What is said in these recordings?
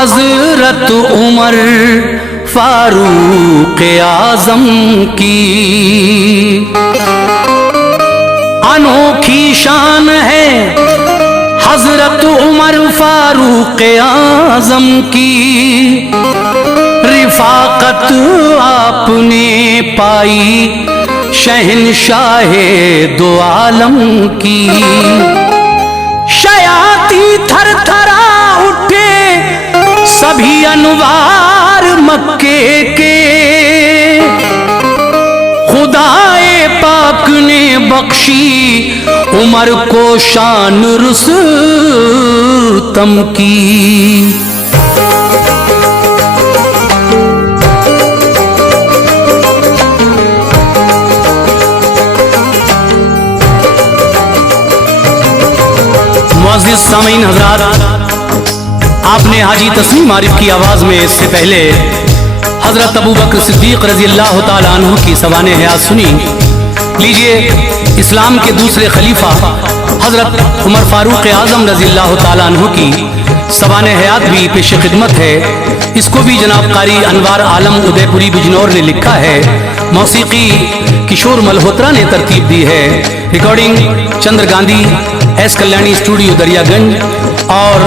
हजरत उमर फारूक आजम की अनोखी शान है, हजरत उमर फारूक आजम की रिफाकत आपने पाई शहंशाहे दो आलम की। शयाती थर थरा उठे सभी अनवार मक्के के, खुदाए पाक ने बख्शी उमर को शान रुस्तम की। मुअज़्ज़िज़ सामीन हज़रात, आपने हाजी तस्लीम आरिफ की आवाज़ में इससे पहले हज़रत अबू बकर सिद्दीक़ रज़ी अल्लाह ताला अन्हु की सवाने हयात सुनी। लीजिए, इस्लाम के दूसरे खलीफा हज़रत उमर फारूक आज़म रज़ी अल्लाह ताला अन्हु की सवाने हयात भी पेश खिदमत है। इसको भी जनाब कारी अनवार आलम उदयपुरी बिजनौर ने लिखा है। मौसीकी किशोर मल्होत्रा ने तरतीब दी है। रिकॉर्डिंग चंद्र गांधी, एस कल्याणी स्टूडियो दरियागंज। और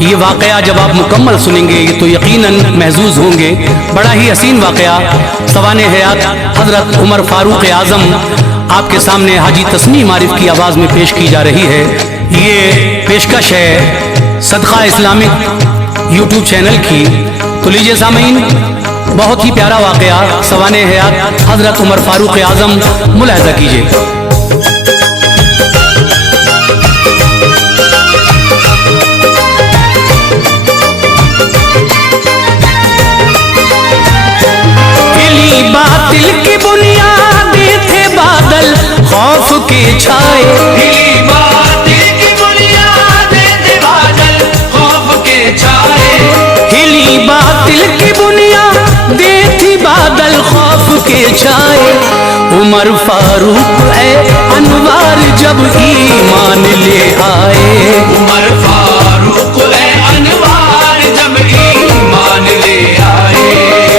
ये वाक़या जब आप मुकम्मल सुनेंगे तो यकीनन महजूज होंगे। बड़ा ही हसीन वाक़या सवाने हयात हज़रत उमर फारूक आज़म आपके सामने हाजी तस्लीम आरिफ की आवाज़ में पेश की जा रही है। ये पेशकश है सदका इस्लामिक यूट्यूब चैनल की। तो लीजिए सामीन, बहुत ही प्यारा वाक़या सवाने हयात हज़रत उमर फारूक आज़म मुलाहिज़ा कीजिए। बातिल की बुनियादें थे बादल खौफ के छाए, बातिल की बुनियादें थे बादल खौफ के छाए। हिली बातिल की बुनियादें थी बादल खौफ के छाए। उमर फारूक है अनवार जब ईमान ले आए, उमर फारूक है अनवार जब ईमान ले आए।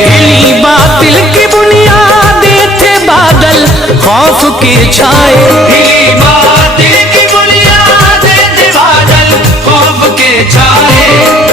हिली बातिल की बुनियादें थे बादल खौफ के छाए, बातिल की बुनियादें थे बादल खौफ के छाए।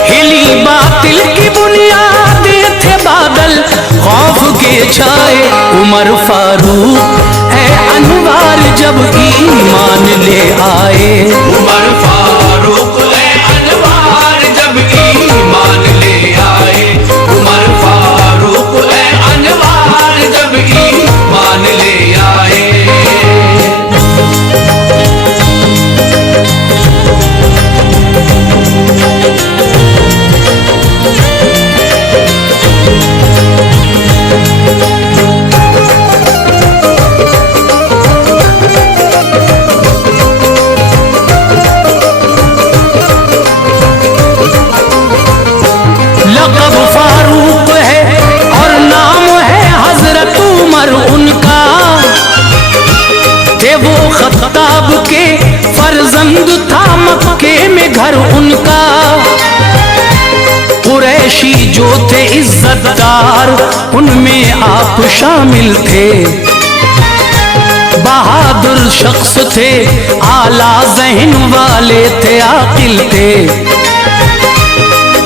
हिली बातिल की बुनियादें थे बादल खौफ के छाए। उमर फारूक है अनवार जब ईमान ले आए, उमर फारूक है अनवार जब ईमान ले आए। उमर फारूक है अनवार जब ईमान ले आए। लक़ब फारूक है और नाम है हजरत उमर उनका। थे वो खत्ताब के फर्जंद था मक्के में घर उनका। कुरैशी जो थे इज्जतदार उनमें आप शामिल थे। बहादुर शख्स थे, आला ज़हन वाले थे, आकिल थे।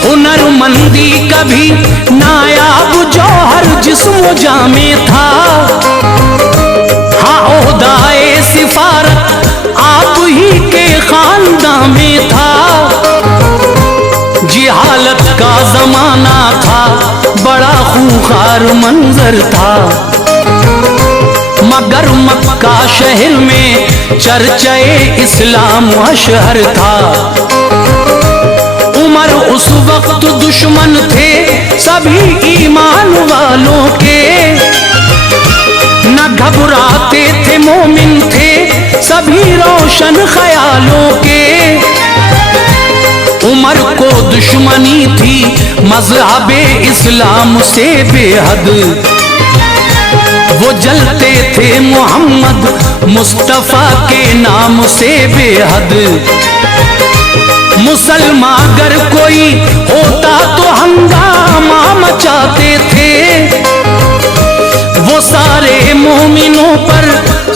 हुनरमंदी कभी नायाब जौहर जिस्म जामे था। हाँ, ओहदाए सिफारत आप ही के खानदान में था। जिहालत का जमाना था, बड़ा खूंखार मंजर था। मगर मक्का शहर में चर्चाए इस्लाम अशहर था। उमर उस वक्त दुश्मन थे सभी ईमान वालों के। न घबराते थे, मोमिन थे सभी रोशन ख्यालों के। उमर को दुश्मनी थी मज़हबे इस्लाम से बेहद। वो जलते थे मोहम्मद मुस्तफ़ा के नाम से बेहद। मुसलमान अगर कोई होता तो मचाते थे। वो सारे मोमिनों पर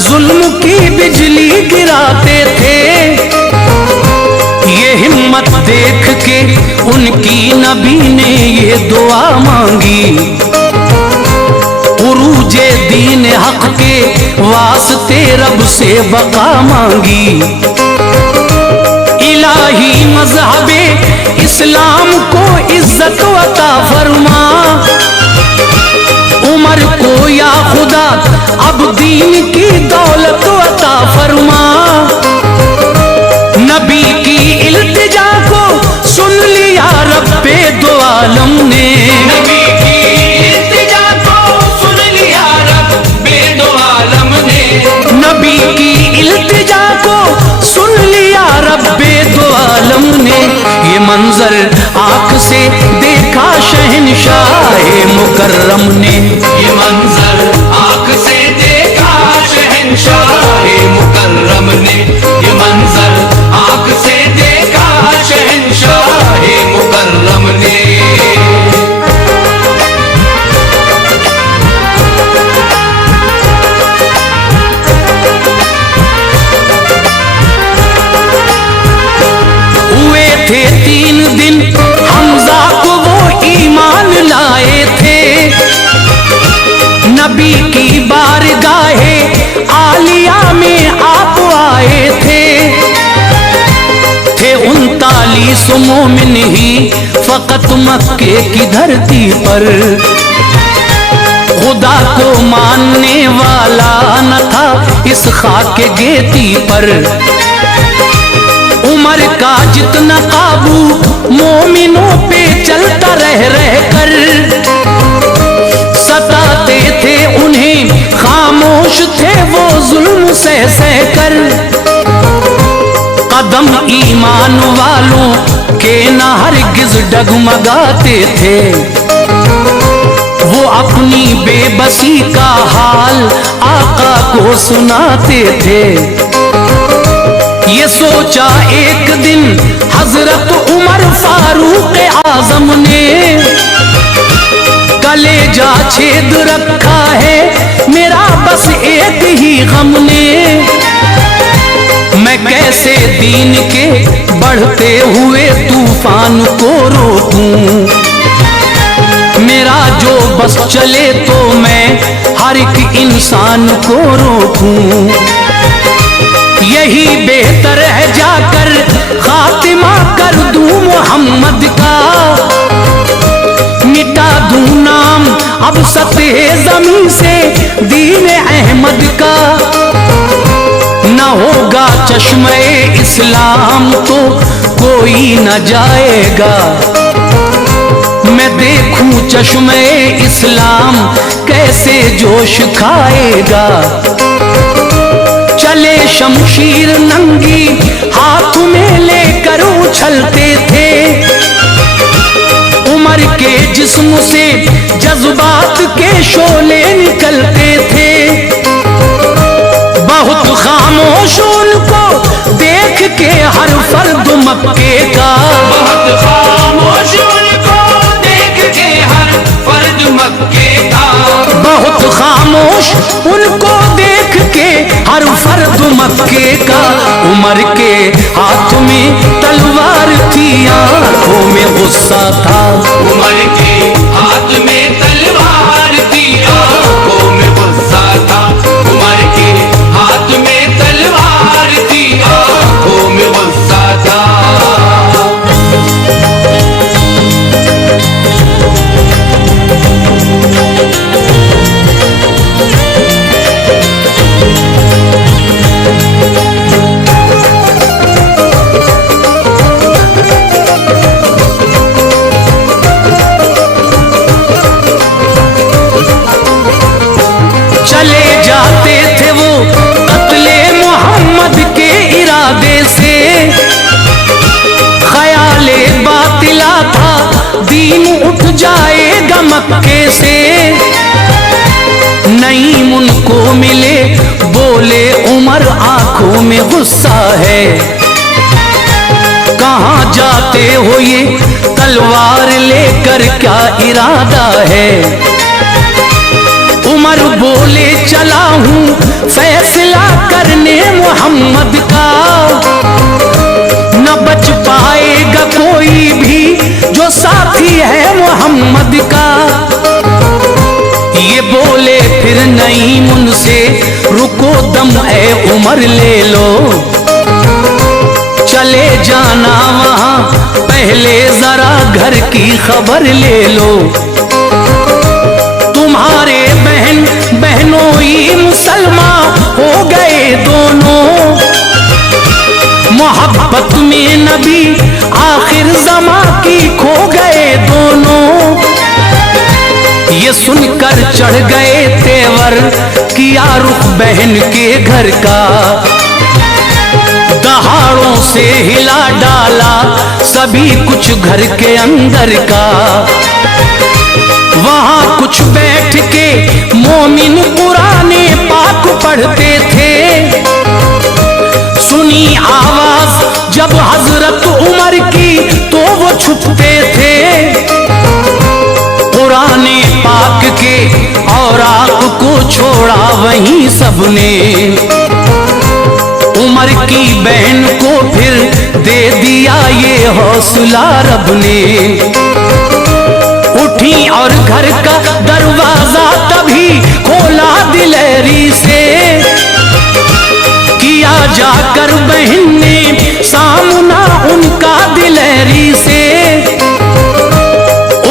जुल्म की बिजली गिराते थे। ये हिम्मत देख के उनकी नबी ने ये दुआ मांगी, उरूजे दीन हक के वास्ते रब से बका मांगी। इलाही मज़हबे इस्लाम को इज्जत अता फरमा, उमर को या खुदा अब दीन की दौलत अता फरमा। नबी की इल्तिजा को सुन लिया रब्बे दो आलम ने, नबी की इल्तिजा को सुन लिया रब्बे दो आलम ने, नबी की इल्तिजा को सुन लिया रब्बे दो आलम ने। ये मंजर आंख से देखा शहंशाहे मुकर्रम ने, ये मंजर आंख से देखा शहंशाहे मुकर्रम ने, ये मंजर आंख से देखा शहंशाहे मुकर्रम ने। हुए थे 3 दिन हमजा को वो ईमान लाए थे। नबी की बारगाहे आलिया में आप आए थे। 39 मोमिन ही फकत मक्के की धरती पर, खुदा को मानने वाला न था इस खाक गेती पर। उमर का जितना काबू मोमिनों पे चलता रह कर, सताते थे उन्हें खामोश थे वो जुल्म सह कर। कदम ईमान वालों के न हरगिज डगमगाते थे, वो अपनी बेबसी का हाल आका को सुनाते थे। ये सोचा एक दिन हजरत उमर फारूक आजम ने, कलेजा छेद रखा है मेरा बस एक ही गम ने। मैं कैसे दीन के बढ़ते हुए तूफान को रोकूं, मेरा जो बस चले तो मैं हर एक इंसान को रोकूं। यही बेहतर है जाकर खातिमा कर दूं मोहम्मद का, मिटा दूं नाम अब सतह ज़मीं से दीन अहमद का। न होगा चश्मे इस्लाम तो कोई न जाएगा, मैं देखूं चश्मे इस्लाम कैसे जोश खाएगा। चले शमशीर नंगी हाथ में लेकर उछलते थे, उमर के जिस्म से जज्बात के शोले निकलते थे। बहुत खामोश उनको देख के हर फर्द मक्के का, बहुत खामोश उनको देख के हर फर्द मक्के का, बहुत खामोश उनको देख के हर फर्द मक्के का। उमर के हाथ में तलवार थी, आंखों में गुस्सा था। उमर के हाथ में तलवार थी, आंखों में गुस्सा था। उमर के हाथ में तलवार थी, आंखों में गुस्सा था। चले जाते थे वो कत्ले मोहम्मद के इरादे से, ख्याले बातिला था दीन उठ जाएगा मक्के से। नईम उनको मिले बोले उमर आंखों में गुस्सा है, कहाँ जाते हो ये तलवार लेकर, क्या इरादा है? उमर बोले चला हूँ फैसला करने मोहम्मद का, न बच पाएगा कोई भी जो साथी है मोहम्मद का। ये बोले फिर नहीं मुझसे रुको दम ए उमर ले लो, चले जाना वहां पहले जरा घर की खबर ले लो। तुम्हारे बहन बहनोई मुसलमान हो गए दोनों, मोहब्बत में नबी आखिर ज़मा की खो गए दोनों। ये सुनकर चढ़ गए तेवर, किया रुख बहन के घर का, दहाड़ों से हिला डाला सभी कुछ घर के अंदर का। वहां कुछ बैठ के मोमिन कुराने पाक पढ़ते थे, सुनी आवाज जब हजरत उमर की तो वो छुपते थे। कुराने पाक के औराक को छोड़ा वहीं सबने, उमर की बहन को फिर दे दिया ये हौसला रब ने। उठी और घर का दरवाजा तभी खोला दिलेरी से, किया जाकर बहन ने सामना उनका दिलेरी से।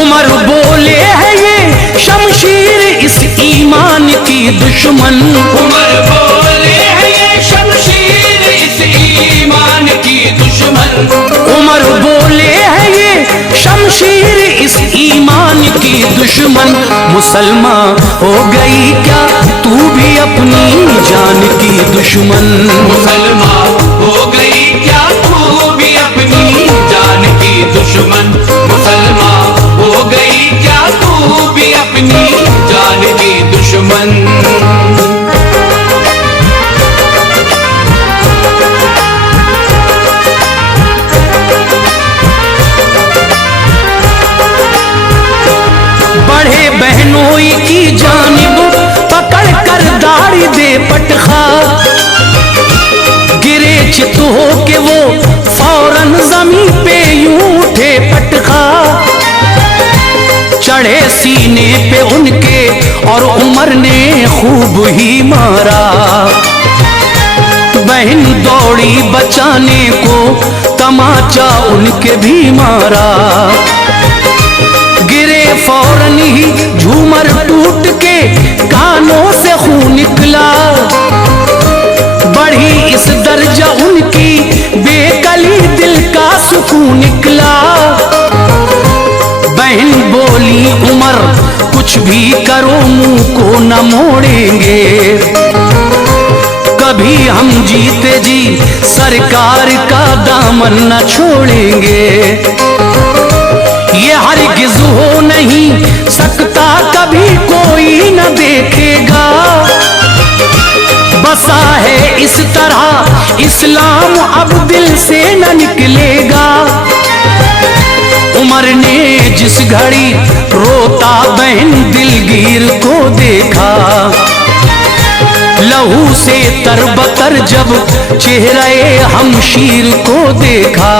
उमर बोले है ये शमशीर इस ईमान की दुश्मन, उमर बोले है ये शमशीर इस ईमान की दुश्मन। उमर बोले है ये शमशीर इस ईमान की दुश्मन। मुसलमान हो गई क्या तू भी अपनी जान की दुश्मन? मुसलमान हो गई क्या तू भी अपनी जान की दुश्मन? मुसलमान हो गई क्या तू भी अपनी जान की दुश्मन? बढ़े बहनोई की जानिब पकड़ कर दाढ़ी दे पटखा, गिरे चित हो के वो फौरन जमीन पे यूं उठे पटखा। चढ़े सीने पे उनके और उमर ने खूब ही मारा, बहन दौड़ी बचाने को तमाचा उनके भी मारा। गिरे फौरन ही झूमर टूट के कानों से खून निकला, बढ़ी इस दर्जा उनकी बेकली दिल का सुकून निकला। बहन बोली उमर कुछ भी करो मुंह को न मोड़ेंगे, कभी हम जीते जी सरकार का दामन न छोड़ेंगे। ये हरगिज़ हो नहीं सकता कभी कोई न देखेगा, बसा है इस तरह इस्लाम अब दिल से न निकलेगा। उमर ने जिस घड़ी रोता बहन दिलगीर को देखा, लहू से तरबतर जब चेहरे हमशीर को देखा।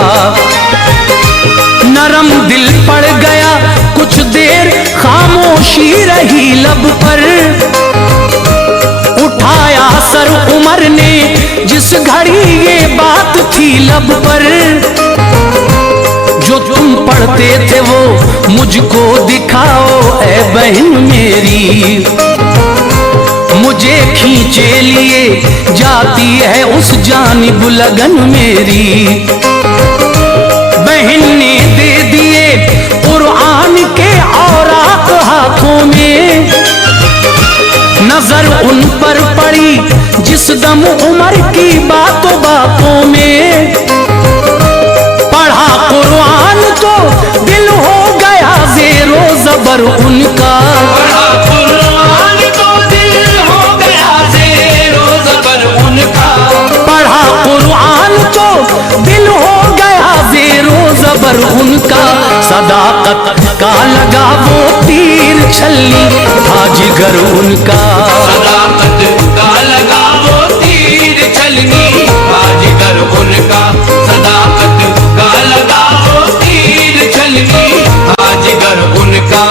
नरम दिल पड़ गया कुछ देर खामोशी रही लब पर, उठाया सर उमर ने जिस घड़ी ये बात थी लब पर। जो तुम पढ़ते थे वो मुझको दिखाओ ए बहन मेरी, मुझे खींचे लिए जाती है उस जानिब लगन मेरी। बहन ने दे दिए कुरान के औराक हाथों में, नजर उन पर पड़ी जिस दम उमर की बातों बातों में। पढ़ा कुरान तो दिल हो गया ज़ेरो ज़बर उनका, पढ़ा कुरान तो दिल हो गया ज़ेरो ज़बर उनका। पढ़ा कुरान तो दिल हो गया ज़ेरो का लगा वो तीर छलनी था जिगर उनका। सदाकत का लगा वो तीर छलनी था जिगर उनका। सदाकत का लगा वो तीर छलनी था जिगर उनका।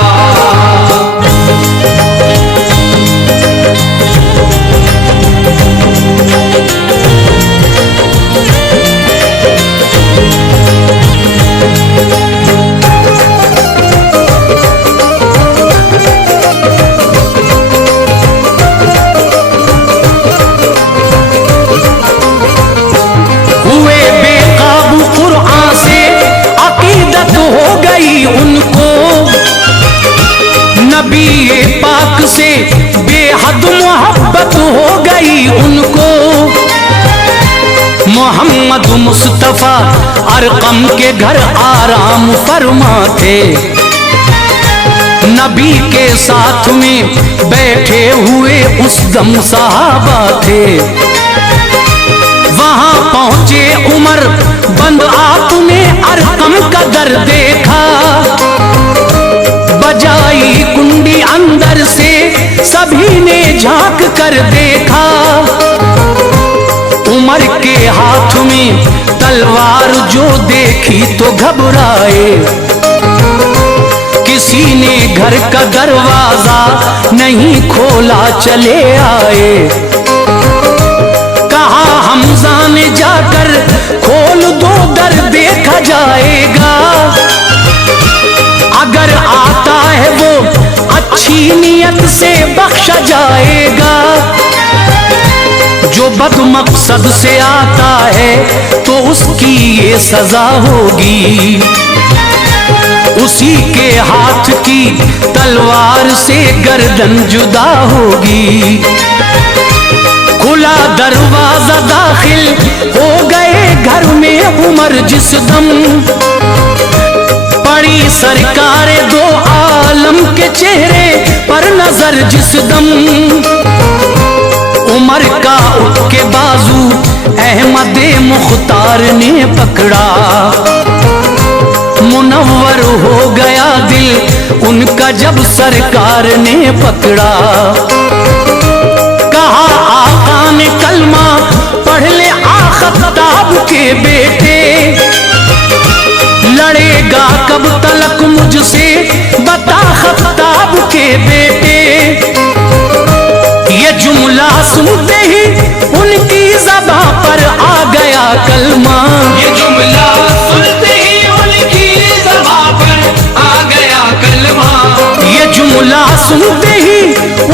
उनको नबी पाक से बेहद मोहब्बत हो गई उनको। मोहम्मद मुस्तफा अरकम के घर आराम फरमा थे। नबी के साथ में बैठे हुए उस दम सहाबा थे। वहां पहुंचे उमर, बंद आपने अरकम का दर देखा। बजाई कुंडी अंदर से सभी ने झांक कर देखा। उमर के हाथ में तलवार जो देखी तो घबराए। किसी ने घर का दरवाजा नहीं खोला, चले आए। कहा हमजा ने जाकर खोल दो, दर देखा जाएगा। अगर आता है वो अच्छी नियत से बख्शा जाएगा। जो बदमकसद से आता है तो उसकी ये सजा होगी। उसी के हाथ की तलवार से गर्दन जुदा होगी। खुला दरवाजा, दाखिल हो गए घर में उमर जिस दम। पड़ी सरकार दो आलम के चेहरे पर नजर जिस दम। उमर का उठ के बाजू अहमद मुख्तार ने पकड़ा। मुनव्वर हो गया दिल उनका जब सरकार ने पकड़ा। कहा आका ने कलमा पढ़ ले आखताब के बेटे। लड़ेगा कब तलक मुझसे बता खताब के बेटे। ये जुमला सुनते ही उनकी ज़बां पर आ गया कलमा। ये जुमला सुनते ही उनकी ज़बां पर आ गया कलमा। ये जुमला सुनते ही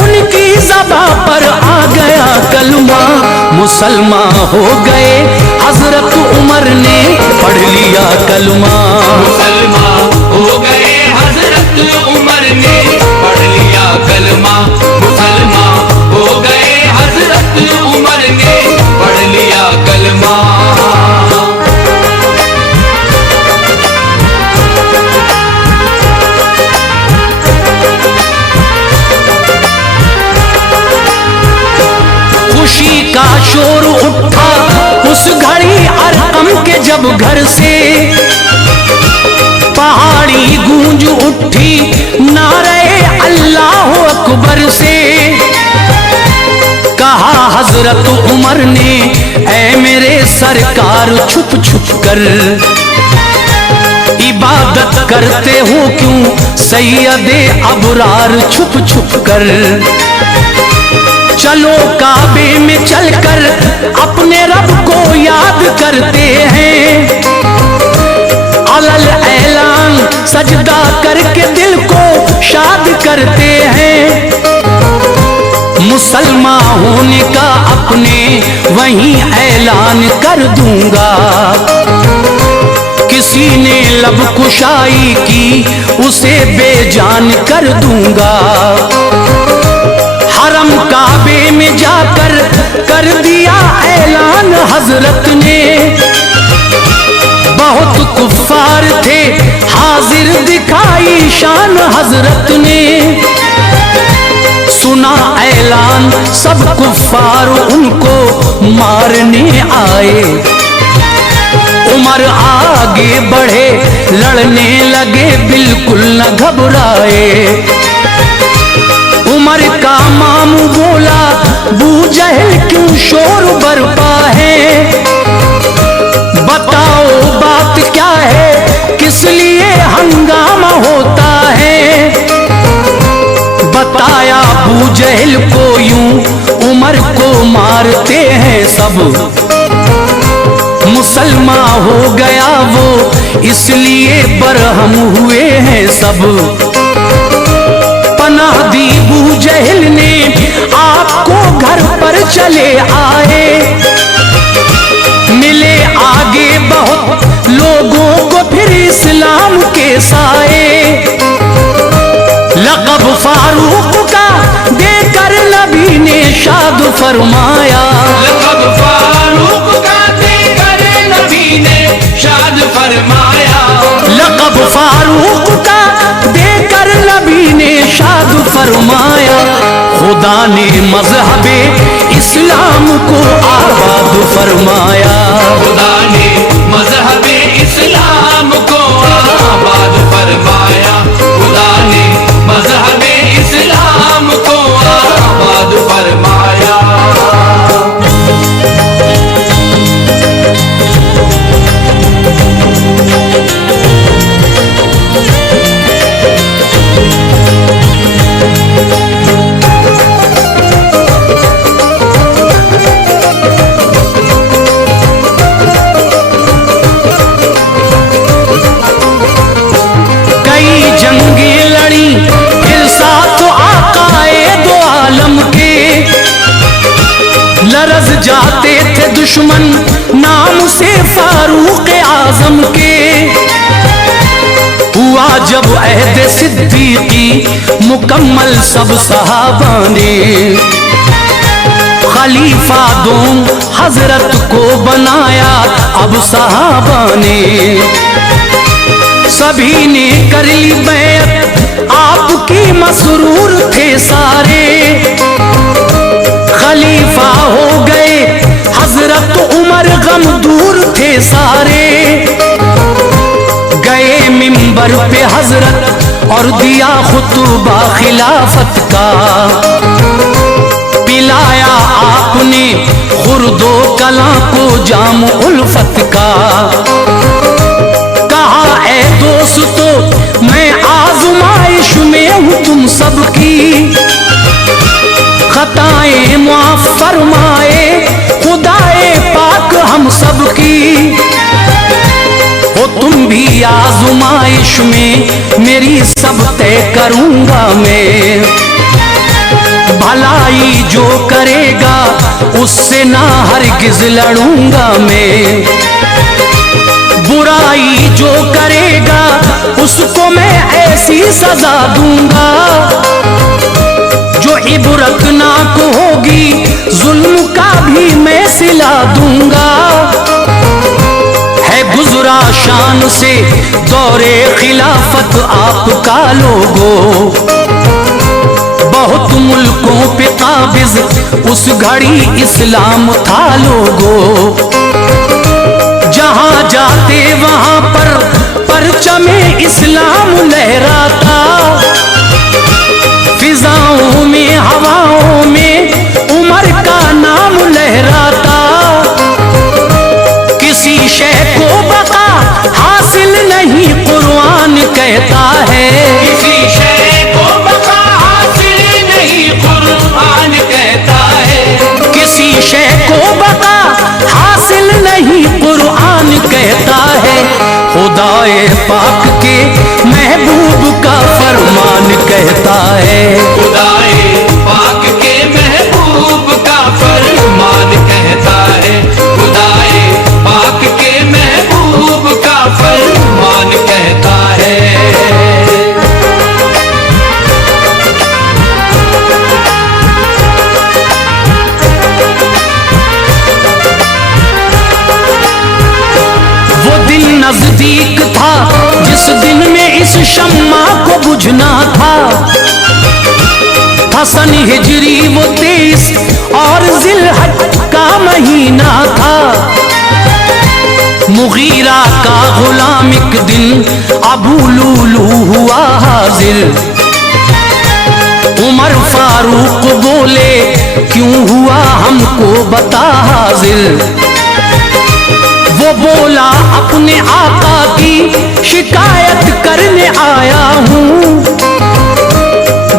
उनकी ज़बां पर आ गया कलमा। मुसलमान हो गए हजरत उमर ने पढ़ लिया कलमा। मुसलमान हो गए हजरत उमर ने पढ़ लिया कलमा। मुसलमान हो गए हजरत उमर ने पढ़ लिया कलमा। खुशी का शोर उठा उस घड़ी अरकम के जब घर से। पहाड़ी गूंज उठी नारे अल्लाह अकबर से। कहा हजरत उमर ने ऐ मेरे सरकार छुप छुप कर इबादत करते हो क्यों सैयदे अबरार छुप छुप कर। चलो काबे में चलकर अपने रब को याद करते हैं। अलल ऐलान सजदा करके दिल को शाद करते हैं। मुसलमान होने का अपने वहीं ऐलान कर दूंगा। किसी ने लब कुशाई की उसे बेजान कर दूंगा। हरम काबे में जाकर कर दिया ऐलान हजरत ने। बहुत कुफ्फार थे हाजिर दिखाई शान हजरत ने। सुना ऐलान सब कुफ्फार उनको मारने आए। उमर आगे बढ़े लड़ने लगे बिल्कुल बिल्कुल न घबराए। उमर का मामू बोला, बूजहल क्यों शोर बरपा है, बताओ बात क्या है, किस लिए हंगामा होता है। बताया बूजहल को यूं, उमर को मारते हैं सब, मुसलमान हो गया वो इसलिए बरहम हुए हैं सब। पनाह दी बूजहल ने आपको, घर पर चले आए, मिले आगे बहुत लोगों को फिर इस्लाम के साए। लक़ब फारूक का देकर नबी ने शाद फरमाया, लक़ब फारूक का देकर नबी ने शाद फरमाया, लक़ब फारूक का देकर नबी ने शाद फरमाया। खुदा ने मज़हबे इस्लाम को आबाद फरमाया, खुदा ने मज़हबे इस्लाम को आबाद फरमाया, खुदा ने मज़हबे इस्लाम को आबाद फरमाया। लरज़ जाते थे दुश्मन नाम से फारूक आज़म के। हुआ जब अहद सिद्दीकी मुकम्मल सब सहाबा ने, खलीफा दो हजरत को बनाया अब सहाबा ने। सभी ने कर ली बैत आपकी, मसरूर थे सारे, खलीफा हो गए हजरत उमर, गम दूर थे सारे। गए मिंबर पे हजरत और दिया खुतबा खिलाफत का, पिलाया आपने खुर्दो कला को जाम उल्फत का। कहा ऐ दोस्तों मैं आज़माइश में हूँ तुम सबकी, खताएं माफ फरमाए खुदाए पाक हम सबकी। हो तुम भी आज़माइश में मेरी सब तय करूंगा मैं, भलाई जो करेगा उससे ना हरगिज लड़ूंगा मैं, बुराई जो करेगा उसको मैं ऐसी सजा दूंगा जो इबरत नाक होगी, जुल्म का भी मैं सिला दूंगा। है गुजरा शान से दौरे खिलाफत आपका लोगों, बहुत मुल्कों पे काबिज उस घड़ी इस्लाम था लोगों। जहां जाते वहां पर परचमे इस्लाम लहराता, फिजाओं में हवाओं में उमर का नाम लहराता। किसी शय को बका हासिल नहीं कुरान कहता है, किसी शय को बका हासिल नहीं कुरान कहता है, किसी शय को बका हासिल नहीं कुरान कहता है। खुदाए पाक के महबूब का फरमान कहता है, खुदाए पाक के महबूब का फरमान कहता है, खुदाए पाक के महबूब का फरमान कहता है। वो दिन नजदीक था जिस दिन में इस शम्मा को बुझना था। सन हिजरी वो 23 और जिलहज का महीना था। मुगीरा का गुलाम एक दिन अबू लूलू हुआ हाजिर। उमर फारूक बोले क्यों हुआ हमको बता हाजिर। वो बोला अपने आका की शिकायत करने आया हूँ,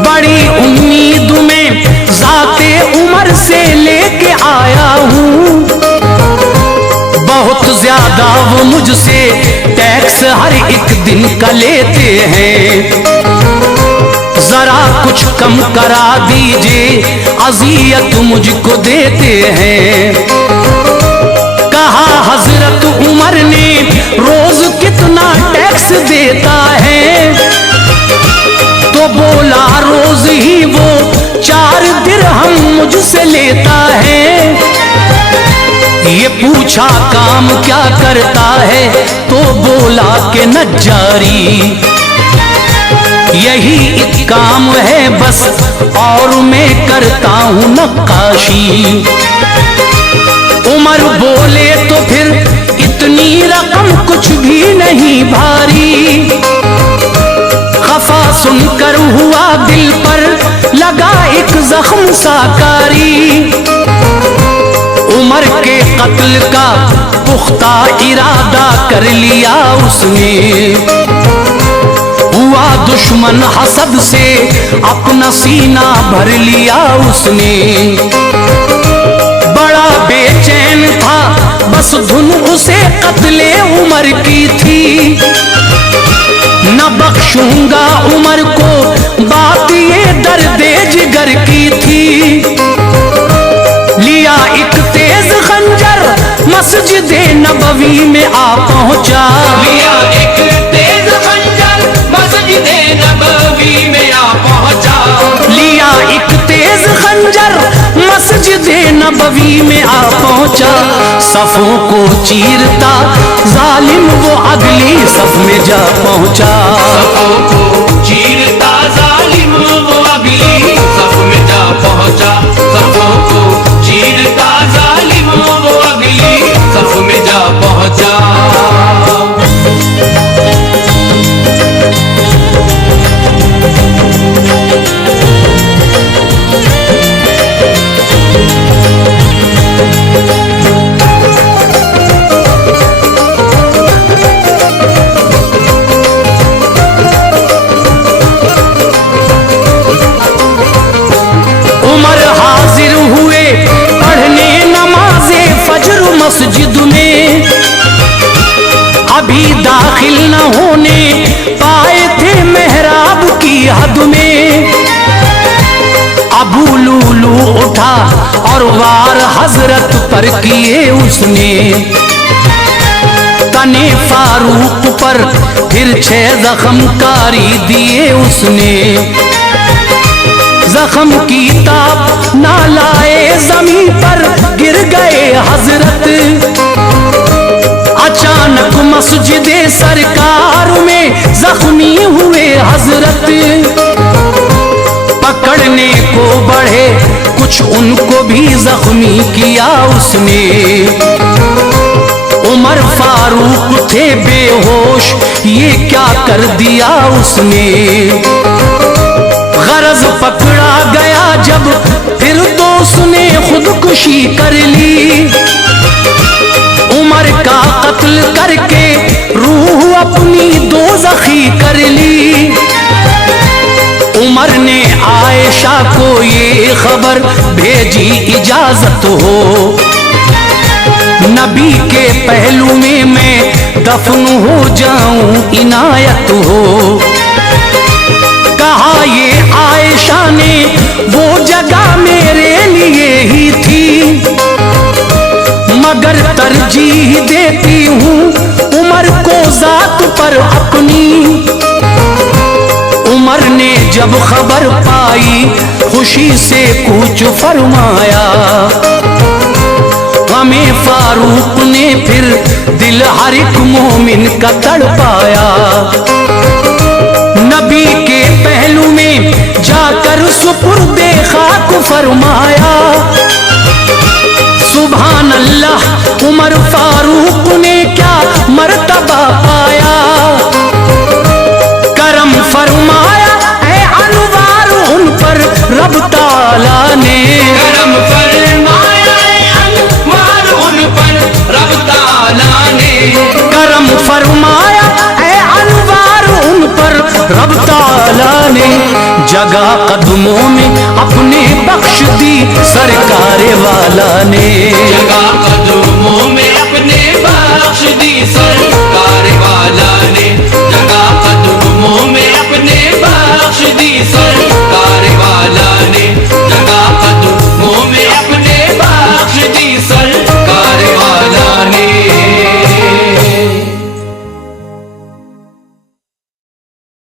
बड़ी उम्मीद में ज़ाते उमर से लेके आया हूँ। बहुत ज्यादा वो मुझसे टैक्स हर एक दिन का लेते हैं, जरा कुछ कम करा दीजिए अज़ियत मुझको देते हैं। कहा हजरत उमर ने रोज कितना टैक्स देता है, तो बोला रोज ही वो 4 दिरहम मुझसे लेता है। ये पूछा काम क्या करता है, तो बोला कि नज्जारी, यही एक काम है बस और मैं करता हूँ नक्काशी। उमर बोले तो फिर इतनी रकम कुछ भी नहीं भारी। खफा सुनकर हुआ दिल पर लगा एक जख्म साकारी। उमर के कत्ल का पुख्ता इरादा कर लिया उसने, हुआ दुश्मन हसद से अपना सीना भर लिया उसने। बड़ा बेचैन था बस धुन उसे कत्ले उमर की थी। न बख्शूंगा उमर को बात ये दर्दे जिगर की थी। लिया एक तेज खंजर मस्जिद नबवी में आ पहुंचा। लिया एक तेज खंजर मस्जिद नबवी में आ पहुंचा। लिया एक तेज खंजर मस्जिद नबवी में आ पहुंचा। सफों को चीरता जालिम वो अगली सफ में जा पहुंचा। सफों को चीरता जालिम वो अगली सफ में जा पहुंचा। सफों को चीरता जालिम वो अगली सफ में जा पहुंचा। मस्जिद में अभी दाखिल न होने पाए थे मेहराब की हद में। अबू लूलू उठा और वार हजरत पर किए उसने। तने फारूक पर फिर 6 जख्म कारी दिए उसने। जख्म की ताप ना लाए जमीन पर गिर गए हजरत। अचानक मस्जिद सरकार में जख्मी हुए हजरत। पकड़ने को बढ़े कुछ उनको भी जख्मी किया उसने। उमर फारूक थे बेहोश ये क्या कर दिया उसने। गरज पकड़ा गया जब फिर दोस्त ने खुदकुशी कर ली। उमर का कत्ल करके रूह अपनी दोज़खी कर ली। उमर ने आयशा को ये खबर भेजी इजाजत हो, नबी के पहलू में मैं दफन हो जाऊं इनायत हो। कहा ये आयशा ने वो जगह मेरे लिए ही थी, मगर तरजीह देती हूँ उमर को जात पर अपनी। उमर ने जब खबर पाई खुशी से कूच फरमाया। हमें फारूक ने फिर दिल हर एक मोमिन का तड़पाया। नबी के पहलू में जाकर सुपुर्दे खाक फरमाया। सुभान अल्लाह उमर फारूक ने क्या मर्तबा पाया। करम फरमाया रब ताला ने जगह कदमों में अपने बख्श दी सरकार वाला ने। जगह कदमों में अपने बख्श दी सरकार वाला ने। जगह कदमों में